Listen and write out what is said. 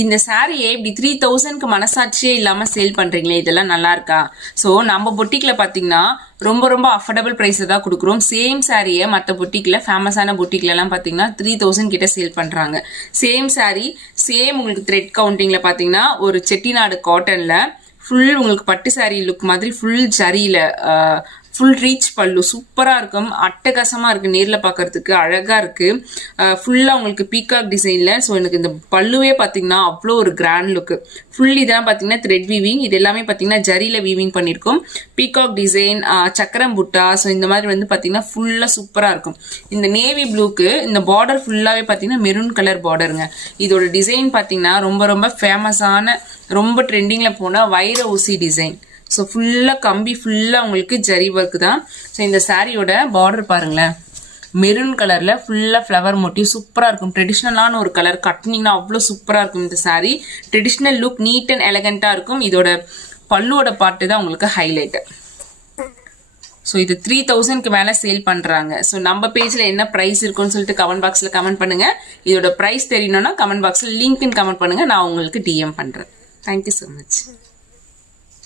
இந்த சாரியை இப்படி 3000க்கு மனசாட்சியே இல்லாம சேல் பண்றீங்களே, இதெல்லாம் நல்லா இருக்கா? சோ நம்ம பொட்டிக்ல பாத்தீங்கன்னா ரொம்ப ரொம்ப அஃபோர்டபுள் பிரைஸ்ல தான் கொடுக்குறோம். சேம் சாரியை மற்ற பொட்டிக்ல ஃபேமஸான பொட்டிக்ல எல்லாம் பாத்தீங்கன்னா 3000 கிட்ட சேல் பண்றாங்க. சேம் சாரி சேம் உங்களுக்கு த்ரெட் கவுண்டிங்ல பாத்தீங்கன்னா ஒரு செட்டிநாடு காட்டன்ல ஃபுல் உங்களுக்கு பட்டு சாரி லுக் மாதிரி ஃபுல் ஜரியில ஃபுல் ரீச் பல்லு சூப்பரா இருக்கும், அட்டகாசமா இருக்கு, நேர்ல பாக்குறதுக்கு அழகா இருக்கு. ஃபுல்லா உங்களுக்கு பீகாக் டிசைன்ல. ஸோ எனக்கு இந்த பல்லுவே பாத்தீங்கன்னா அவ்வளோ ஒரு கிராண்ட் லுக். ஃபுல் இதெல்லாம் பாத்தீங்கன்னா த்ரெட் வீவிங், இது எல்லாமே பாத்தீங்கன்னா ஜரியில வீவிங் பண்ணிருக்கோம். பீகாக் டிசைன், சக்கரம் புட்டா. ஸோ இந்த மாதிரி வந்து பாத்தீங்கன்னா ஃபுல்லா சூப்பரா இருக்கும். இந்த நேவி ப்ளூக்கு இந்த பார்டர் ஃபுல்லாவே பாத்தீங்கன்னா மெரூன் கலர் பார்டருங்க. இதோட டிசைன் பாத்தீங்கன்னா ரொம்ப ரொம்ப ஃபேமஸான ரொம்ப ட்ரெண்டிங்ல போன வைர ஊசி டிசைன். ஸோ ஃபுல்லாக கம்பி ஃபுல்லாக உங்களுக்கு ஜரி ஒர்க் தான். ஸோ இந்த சாரியோட பார்டர் பாருங்களேன், மெரூன் கலர்ல ஃபுல்லாக ஃப்ளவர் மோட்டிவ் சூப்பராக இருக்கும். ட்ரெடிஷ்னலான ஒரு கலர் கட்டினீங்கன்னா அவ்வளோ சூப்பராக இருக்கும். இந்த sari traditional look, neat and எலகண்டாக இருக்கும். இதோட பல்லுவோட பாட்டு தான் உங்களுக்கு ஹைலைட். ஸோ இது 3000க்கு மேலே சேல் பண்ணுறாங்க. ஸோ நம்ம பேஜில் என்ன ப்ரைஸ் இருக்குன்னு சொல்லிட்டு கமெண்ட் பாக்ஸில் கமெண்ட் பண்ணுங்க. இதோட ப்ரைஸ் தெரியணும்னா கமெண்ட் பாக்ஸில் லிங்க்னு கமெண்ட் பண்ணுங்க, நான் உங்களுக்கு டிஎம் பண்ணுறேன். Thank you so much.